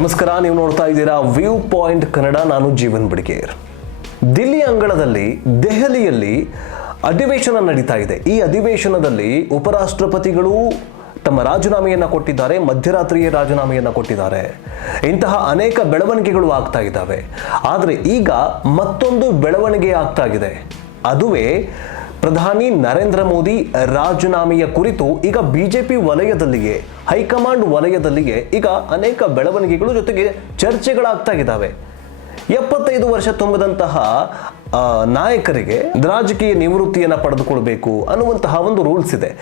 ನಮಸ್ಕಾರ, ನೀವು ನೋಡ್ತಾ ಇದ್ದೀರಾ ವ್ಯೂ ಪಾಯಿಂಟ್ ಕನ್ನಡ. ನಾನು ಜೀವನ್ ಬಿಡ್ಗೇರ್. ದಿಲ್ಲಿ ಅಂಗಳದಲ್ಲಿ ದೆಹಲಿಯಲ್ಲಿ ಅಧಿವೇಶನ ನಡೀತಾ ಇದೆ. ಈ ಅಧಿವೇಶನದಲ್ಲಿ ಉಪರಾಷ್ಟ್ರಪತಿಗಳು ತಮ್ಮ ರಾಜೀನಾಮೆಯನ್ನು ಕೊಟ್ಟಿದ್ದಾರೆ, ಮಧ್ಯರಾತ್ರಿಯೇ ರಾಜೀನಾಮೆಯನ್ನು ಕೊಟ್ಟಿದ್ದಾರೆ. ಇಂತಹ ಅನೇಕ ಬೆಳವಣಿಗೆಗಳು ಆಗ್ತಾ ಇದ್ದಾವೆ. ಆದರೆ ಈಗ ಮತ್ತೊಂದು ಬೆಳವಣಿಗೆ ಆಗ್ತಾ ಇದೆ. ಅದುವೇ ಪ್ರಧಾನಿ ನರೇಂದ್ರ ಮೋದಿ ರಾಜೀನಾಮೆಯ ಕುರಿತು ಈಗ ಬಿಜೆಪಿ ವಲಯದಲ್ಲಿಯೇ, ಹೈಕಮಾಂಡ್ ವಲಯದಲ್ಲಿಯೇ ಈಗ ಅನೇಕ ಬೆಳವಣಿಗೆಗಳು ಜೊತೆಗೆ ಚರ್ಚೆಗಳಾಗ್ತಾ ಇದ್ದಾವೆ. 75 ವರ್ಷ ತುಂಬಿದಂತಹ ನಾಯಕರಿಗೆ ರಾಜಕೀಯ ನಿವೃತ್ತಿಯನ್ನು ಪಡೆದುಕೊಳ್ಬೇಕು ಅನ್ನುವಂತಹ ಒಂದು ರೂಲ್ಸ್ ಇದೆ.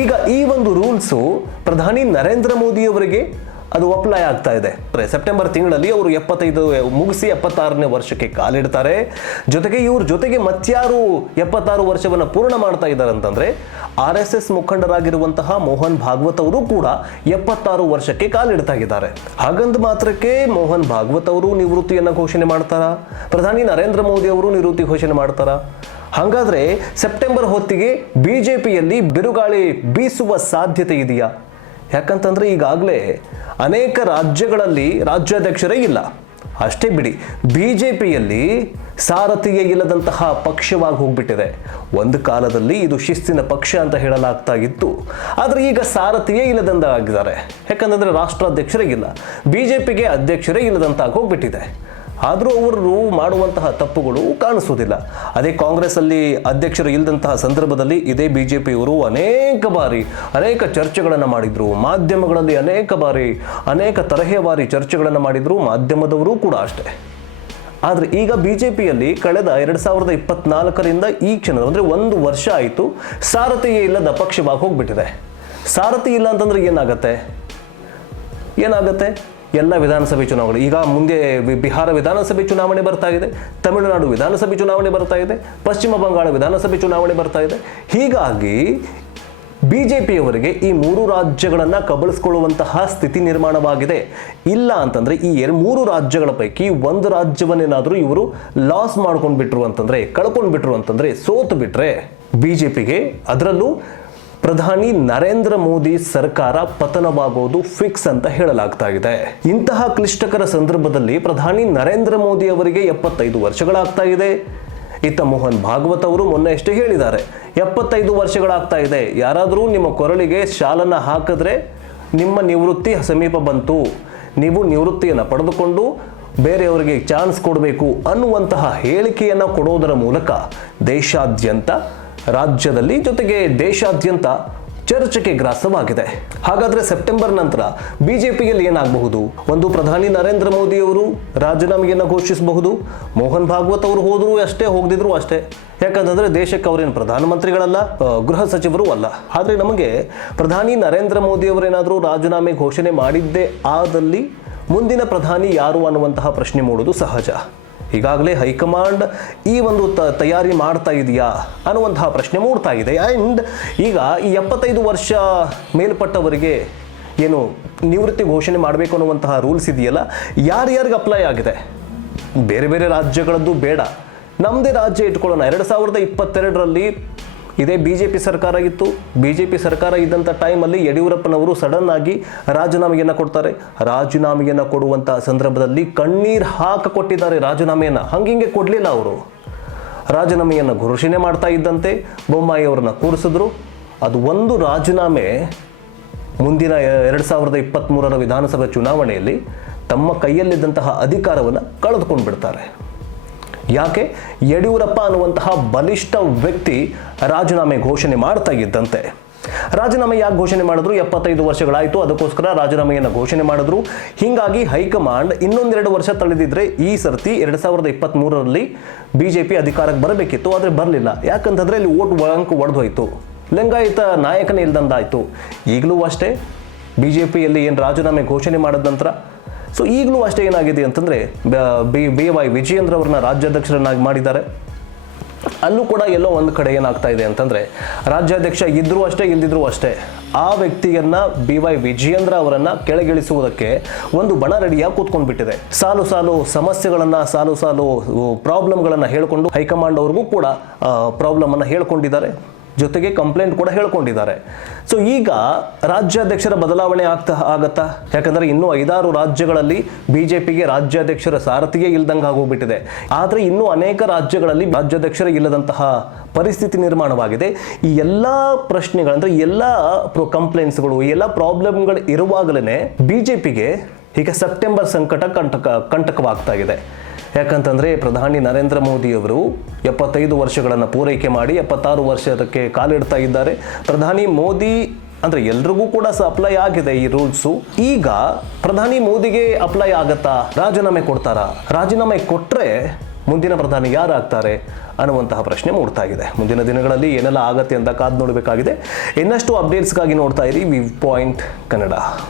ಈಗ ಈ ಒಂದು ರೂಲ್ಸು ಪ್ರಧಾನಿ ನರೇಂದ್ರ ಮೋದಿ ಅವರಿಗೆ ಅದು ಅಪ್ಲೈ ಆಗ್ತಾ ಇದೆ. ಸೆಪ್ಟೆಂಬರ್ ತಿಂಗಳಲ್ಲಿ ಅವರು 75 ಮುಗಿಸಿ 76ನೇ ವರ್ಷಕ್ಕೆ ಕಾಲಿಡ್ತಾರೆ. ಜೊತೆಗೆ ಇವ್ರ ಜೊತೆಗೆ ಮತ್ಯಾರು 76 ವರ್ಷವನ್ನು ಪೂರ್ಣ ಮಾಡ್ತಾ ಇದ್ದಾರೆ ಅಂತಂದ್ರೆ RSS ಮುಖಂಡರಾಗಿರುವಂತಹ ಮೋಹನ್ ಭಾಗವತ್ ಅವರು ಕೂಡ 76 ವರ್ಷಕ್ಕೆ ಕಾಲಿಡ್ತಾ ಇದ್ದಾರೆ. ಹಾಗಂದ ಮಾತ್ರಕ್ಕೆ ಮೋಹನ್ ಭಾಗವತ್ ಅವರು ನಿವೃತ್ತಿಯನ್ನು ಘೋಷಣೆ ಮಾಡ್ತಾರಾ? ಪ್ರಧಾನಿ ನರೇಂದ್ರ ಮೋದಿ ಅವರು ನಿವೃತ್ತಿ ಘೋಷಣೆ ಮಾಡ್ತಾರಾ? ಹಾಗಾದ್ರೆ ಸೆಪ್ಟೆಂಬರ್ ಹೊತ್ತಿಗೆ ಬಿಜೆಪಿಯಲ್ಲಿ ಬಿರುಗಾಳಿ ಬೀಸುವ ಸಾಧ್ಯತೆ ಇದೆಯಾ? ಯಾಕಂತಂದ್ರೆ ಈಗಾಗಲೇ ಅನೇಕ ರಾಜ್ಯಗಳಲ್ಲಿ ರಾಜ್ಯಾಧ್ಯಕ್ಷರೇ ಇಲ್ಲ. ಅಷ್ಟೇ ಬಿಡಿ, ಬಿಜೆಪಿಯಲ್ಲಿ ಸಾರಥಿಯೇ ಇಲ್ಲದಂತಹ ಪಕ್ಷವಾಗಿ ಹೋಗ್ಬಿಟ್ಟಿದೆ. ಒಂದು ಕಾಲದಲ್ಲಿ ಇದು ಶಿಸ್ತಿನ ಪಕ್ಷ ಅಂತ ಹೇಳಲಾಗ್ತಾ ಇತ್ತು. ಆದರೆ ಈಗ ಸಾರಥಿಯೇ ಇಲ್ಲದಂತಾಗಿದ್ದಾರೆ. ಯಾಕಂತಂದ್ರೆ ರಾಷ್ಟ್ರಾಧ್ಯಕ್ಷರೇ ಇಲ್ಲ, ಬಿಜೆಪಿಗೆ ಅಧ್ಯಕ್ಷರೇ ಇಲ್ಲದಂತಾಗಿ ಹೋಗ್ಬಿಟ್ಟಿದೆ. ಆದರೂ ಅವರು ಮಾಡುವಂತಹ ತಪ್ಪುಗಳು ಕಾಣಿಸುವುದಿಲ್ಲ. ಅದೇ ಕಾಂಗ್ರೆಸ್ ಅಲ್ಲಿ ಅಧ್ಯಕ್ಷರು ಇಲ್ಲದಂತಹ ಸಂದರ್ಭದಲ್ಲಿ ಇದೇ ಬಿಜೆಪಿಯವರು ಅನೇಕ ಚರ್ಚೆಗಳನ್ನು ಮಾಡಿದ್ರು. ಮಾಧ್ಯಮಗಳಲ್ಲಿ ಅನೇಕ ತರಹೇಯ ಬಾರಿ ಚರ್ಚೆಗಳನ್ನು ಮಾಡಿದ್ರು, ಮಾಧ್ಯಮದವರು ಕೂಡ ಅಷ್ಟೇ. ಆದರೆ ಈಗ ಬಿಜೆಪಿಯಲ್ಲಿ ಕಳೆದ 2024ರಿಂದ ಈ ಕ್ಷಣ ಅಂದರೆ 1 ವರ್ಷ ಆಯಿತು, ಸಾರಥಿಯೇ ಇಲ್ಲದ ಪಕ್ಷವಾಗಿ ಹೋಗ್ಬಿಟ್ಟಿದೆ. ಸಾರಥಿ ಇಲ್ಲ ಅಂತಂದ್ರೆ ಏನಾಗುತ್ತೆ? ಎಲ್ಲ ವಿಧಾನಸಭೆ ಚುನಾವಣೆ, ಈಗ ಮುಂದೆ ಬಿಹಾರ ವಿಧಾನಸಭೆ ಚುನಾವಣೆ ಬರ್ತಾ ಇದೆ, ತಮಿಳುನಾಡು ವಿಧಾನಸಭೆ ಚುನಾವಣೆ ಬರ್ತಾ ಇದೆ, ಪಶ್ಚಿಮ ಬಂಗಾಳ ವಿಧಾನಸಭೆ ಚುನಾವಣೆ ಬರ್ತಾ ಇದೆ. ಹೀಗಾಗಿ ಬಿಜೆಪಿಯವರಿಗೆ ಈ 3 ರಾಜ್ಯಗಳನ್ನು ಕಬಳಿಸಿಕೊಳ್ಳುವಂತಹ ಸ್ಥಿತಿ ನಿರ್ಮಾಣವಾಗಿದೆ. ಇಲ್ಲ ಅಂತಂದ್ರೆ ಈ 3 ರಾಜ್ಯಗಳ ಪೈಕಿ ಒಂದು ರಾಜ್ಯವನ್ನೇನಾದರೂ ಇವರು ಲಾಸ್ ಕಳ್ಕೊಂಡ್ಬಿಟ್ರು ಅಂತಂದ್ರೆ ಸೋತು ಬಿಟ್ರೆ ಬಿಜೆಪಿಗೆ, ಅದರಲ್ಲೂ ಪ್ರಧಾನಿ ನರೇಂದ್ರ ಮೋದಿ ಸರ್ಕಾರ ಪತನವಾಗೋದು ಫಿಕ್ಸ್ ಅಂತ ಹೇಳಲಾಗ್ತಾ ಇದೆ. ಇಂತಹ ಕ್ಲಿಷ್ಟಕರ ಸಂದರ್ಭದಲ್ಲಿ ಪ್ರಧಾನಿ ನರೇಂದ್ರ ಮೋದಿ ಅವರಿಗೆ 75 ವರ್ಷಗಳಾಗ್ತಾ ಇದೆ. ಇತ್ತ ಮೋಹನ್ ಭಾಗವತ್ ಅವರು ಮೊನ್ನೆ ಅಷ್ಟೇ ಹೇಳಿದ್ದಾರೆ, 75 ವರ್ಷಗಳಾಗ್ತಾ ಇದೆ, ಯಾರಾದರೂ ನಿಮ್ಮ ಕೊರಳಿಗೆ ಶಾಲನ್ನು ಹಾಕಿದ್ರೆ ನಿಮ್ಮ ನಿವೃತ್ತಿ ಸಮೀಪ ಬಂತು, ನೀವು ನಿವೃತ್ತಿಯನ್ನು ಪಡೆದುಕೊಂಡು ಬೇರೆಯವರಿಗೆ ಚಾನ್ಸ್ ಕೊಡಬೇಕು ಅನ್ನುವಂತಹ ಹೇಳಿಕೆಯನ್ನು ಕೊಡೋದರ ಮೂಲಕ ದೇಶಾದ್ಯಂತ, ರಾಜ್ಯದಲ್ಲಿ ಜೊತೆಗೆ ದೇಶಾದ್ಯಂತ ಚರ್ಚೆಗೆ ಗ್ರಾಸವಾಗಿದೆ. ಹಾಗಾದ್ರೆ ಸೆಪ್ಟೆಂಬರ್ ನಂತರ ಬಿಜೆಪಿಯಲ್ಲಿ ಏನಾಗಬಹುದು? ಒಂದು, ಪ್ರಧಾನಿ ನರೇಂದ್ರ ಮೋದಿ ಅವರು ರಾಜೀನಾಮೆಯನ್ನು ಘೋಷಿಸಬಹುದು. ಮೋಹನ್ ಭಾಗವತ್ ಅವರು ಹೋದ್ರು ಅಷ್ಟೇ, ಹೋಗದಿದ್ರು ಅಷ್ಟೇ. ಯಾಕಂತಂದ್ರೆ ದೇಶಕ್ಕೆ ಅವರೇನು ಪ್ರಧಾನಮಂತ್ರಿಗಳಲ್ಲ, ಗೃಹ ಸಚಿವರು ಅಲ್ಲ. ಆದರೆ ನಮಗೆ ಪ್ರಧಾನಿ ನರೇಂದ್ರ ಮೋದಿ ಅವರೇನಾದರೂ ರಾಜೀನಾಮೆ ಘೋಷಣೆ ಮಾಡಿದ್ದೇ ಆದಲ್ಲಿ ಮುಂದಿನ ಪ್ರಧಾನಿ ಯಾರು ಅನ್ನುವಂತಹ ಪ್ರಶ್ನೆ ಮೂಡುವುದು ಸಹಜ. ಈಗಾಗಲೇ ಹೈಕಮಾಂಡ್ ಈ ಒಂದು ತಯಾರಿ ಮಾಡ್ತಾ ಇದೆಯಾ ಅನ್ನುವಂತಹ ಪ್ರಶ್ನೆ ಮೂಡ್ತಾ ಇದೆ. ಆ್ಯಂಡ್ ಈಗ ಈ 75 ವರ್ಷ ಮೇಲ್ಪಟ್ಟವರಿಗೆ ಏನು ನಿವೃತ್ತಿ ಘೋಷಣೆ ಮಾಡಬೇಕು ಅನ್ನುವಂತಹ ರೂಲ್ಸ್ ಇದೆಯಲ್ಲ, ಯಾರ್ಯಾರಿಗೆ ಅಪ್ಲೈ ಆಗಿದೆ? ಬೇರೆ ಬೇರೆ ರಾಜ್ಯಗಳದ್ದು ಬೇಡ, ನಮ್ಮದೇ ರಾಜ್ಯ ಇಟ್ಕೊಳ್ಳೋಣ. 2022ರಲ್ಲಿ ಇದೇ ಬಿಜೆಪಿ ಸರ್ಕಾರ ಇತ್ತು. ಬಿಜೆಪಿ ಸರ್ಕಾರ ಇದ್ದಂಥ ಟೈಮಲ್ಲಿ ಯಡಿಯೂರಪ್ಪನವರು ಸಡನ್ ಆಗಿ ರಾಜೀನಾಮೆಯನ್ನು ಕೊಡ್ತಾರೆ. ರಾಜೀನಾಮೆಯನ್ನು ಕೊಡುವಂತಹ ಸಂದರ್ಭದಲ್ಲಿ ಕಣ್ಣೀರು ಕೊಟ್ಟಿದ್ದಾರೆ ರಾಜೀನಾಮೆಯನ್ನು. ಹಿಂಗೆ ಕೊಡಲಿಲ್ಲ ಅವರು. ರಾಜೀನಾಮೆಯನ್ನು ಘೋಷಣೆ ಮಾಡ್ತಾ ಇದ್ದಂತೆ ಬೊಮ್ಮಾಯಿ ಅವರನ್ನು ಕೂರಿಸಿದ್ರು. ಅದು ಒಂದು ರಾಜೀನಾಮೆ ಮುಂದಿನ 2023ರ ವಿಧಾನಸಭೆ ಚುನಾವಣೆಯಲ್ಲಿ ತಮ್ಮ ಕೈಯಲ್ಲಿದ್ದಂತಹ ಅಧಿಕಾರವನ್ನು ಕಳೆದುಕೊಂಡು ಬಿಡ್ತಾರೆ. ಯಾಕೆ? ಯಡಿಯೂರಪ್ಪ ಅನ್ನುವಂತಹ ಬಲಿಷ್ಠ ವ್ಯಕ್ತಿ ರಾಜೀನಾಮೆ ಘೋಷಣೆ ಮಾಡ್ತಾ ಇದ್ದಂತೆ. ರಾಜೀನಾಮೆ ಯಾಕೆ ಘೋಷಣೆ ಮಾಡಿದ್ರು? 75 ವರ್ಷಗಳಾಯಿತು, ಅದಕ್ಕೋಸ್ಕರ ರಾಜೀನಾಮೆಯನ್ನು ಘೋಷಣೆ ಮಾಡಿದ್ರು. ಹೀಗಾಗಿ ಹೈಕಮಾಂಡ್ 2 ವರ್ಷ ತಳೆದಿದ್ರೆ ಈ ಸರ್ತಿ 2023ರಲ್ಲಿ ಬಿಜೆಪಿ ಅಧಿಕಾರಕ್ಕೆ ಬರಬೇಕಿತ್ತು, ಆದರೆ ಬರಲಿಲ್ಲ. ಯಾಕಂತಂದ್ರೆ ಇಲ್ಲಿ ಓಟ್ ಬ್ಯಾಂಕ್ ಒಡೆದೋಯ್ತು, ಲಿಂಗಾಯತ ನಾಯಕನೇ ಇಲ್ದಂದಾಯ್ತು. ಈಗಲೂ ಅಷ್ಟೇ ಬಿಜೆಪಿಯಲ್ಲಿ ಏನು ರಾಜೀನಾಮೆ ಘೋಷಣೆ ಮಾಡಿದ ನಂತರ ಈಗಲೂ ಅಷ್ಟೇ ಏನಾಗಿದೆ ಅಂತಂದರೆ BY ವಿಜಯೇಂದ್ರ ಅವ್ರನ್ನ ರಾಜ್ಯಾಧ್ಯಕ್ಷರನ್ನಾಗಿ ಮಾಡಿದ್ದಾರೆ. ಅಲ್ಲೂ ಕೂಡ ಎಲ್ಲೋ ಒಂದು ಕಡೆ ಏನಾಗ್ತಾ ಇದೆ ಅಂತಂದರೆ ರಾಜ್ಯಾಧ್ಯಕ್ಷ ಇದ್ದರೂ ಅಷ್ಟೇ, ಇಲ್ದಿದ್ರೂ ಅಷ್ಟೇ, ಆ ವ್ಯಕ್ತಿಯನ್ನು BY ವಿಜಯೇಂದ್ರ ಅವರನ್ನು ಕೆಳಗಿಳಿಸುವುದಕ್ಕೆ ಒಂದು ಬಣ ರೆಡಿಯಾಗಿ ಕೂತ್ಕೊಂಡ್ಬಿಟ್ಟಿದೆ. ಸಾಲು ಸಮಸ್ಯೆಗಳನ್ನು, ಸಾಲು ಪ್ರಾಬ್ಲಮ್ಗಳನ್ನು ಹೇಳಿಕೊಂಡು ಹೈಕಮಾಂಡ್ ಅವ್ರಿಗೂ ಕೂಡ ಪ್ರಾಬ್ಲಮನ್ನು ಹೇಳ್ಕೊಂಡಿದ್ದಾರೆ. ಜೊತೆಗೆ ಕಂಪ್ಲೇಂಟ್ ಕೂಡ ಹೇಳ್ಕೊಂಡಿದ್ದಾರೆ. ಸೊ ಈಗ ರಾಜ್ಯಾಧ್ಯಕ್ಷರ ಬದಲಾವಣೆ ಆಗತ್ತಾ? ಯಾಕಂದ್ರೆ ಇನ್ನೂ 5-6 ರಾಜ್ಯಗಳಲ್ಲಿ ಬಿಜೆಪಿಗೆ ರಾಜ್ಯಾಧ್ಯಕ್ಷರ ಸಾರಥಿಯೇ ಇಲ್ದಂಗೆ ಆಗೋಗ್ಬಿಟ್ಟಿದೆ. ಆದರೆ ಇನ್ನೂ ಅನೇಕ ರಾಜ್ಯಗಳಲ್ಲಿ ರಾಜ್ಯಾಧ್ಯಕ್ಷರ ಇಲ್ಲದಂತಹ ಪರಿಸ್ಥಿತಿ ನಿರ್ಮಾಣವಾಗಿದೆ. ಈ ಎಲ್ಲ ಪ್ರಶ್ನೆಗಳಂದ್ರೆ ಎಲ್ಲ ಕಂಪ್ಲೇಂಟ್ಸ್ಗಳು, ಎಲ್ಲ ಪ್ರಾಬ್ಲಮ್ಗಳು ಇರುವಾಗಲೇ ಬಿಜೆಪಿಗೆ ಈಗ ಸೆಪ್ಟೆಂಬರ್ ಸಂಕಟ ಕಂಟಕವಾಗ್ತಾ ಇದೆ. ಯಾಕಂತಂದರೆ ಪ್ರಧಾನಿ ನರೇಂದ್ರ ಮೋದಿಯವರು 75 ವರ್ಷಗಳನ್ನು ಪೂರೈಕೆ ಮಾಡಿ 76 ವರ್ಷಕ್ಕೆ ಕಾಲಿಡ್ತಾ ಇದ್ದಾರೆ. ಪ್ರಧಾನಿ ಮೋದಿ ಅಂದರೆ ಎಲ್ರಿಗೂ ಕೂಡ ಅಪ್ಲೈ ಆಗಿದೆ ಈ ರೂಲ್ಸು. ಈಗ ಪ್ರಧಾನಿ ಮೋದಿಗೆ ಅಪ್ಲೈ ಆಗತ್ತಾ? ರಾಜೀನಾಮೆ ಕೊಡ್ತಾರಾ? ರಾಜೀನಾಮೆ ಕೊಟ್ಟರೆ ಮುಂದಿನ ಪ್ರಧಾನಿ ಯಾರಾಗ್ತಾರೆ ಅನ್ನುವಂತಹ ಪ್ರಶ್ನೆ ಮೂಡ್ತಾ ಇದೆ. ಮುಂದಿನ ದಿನಗಳಲ್ಲಿ ಏನೆಲ್ಲ ಆಗತ್ತೆ ಅಂತ ಕಾದು ನೋಡಬೇಕಾಗಿದೆ. ಇನ್ನಷ್ಟು ಅಪ್ಡೇಟ್ಸ್ಗಾಗಿ ನೋಡ್ತಾ ಇರಿ ವಿವ್ ಪಾಯಿಂಟ್ ಕನ್ನಡ.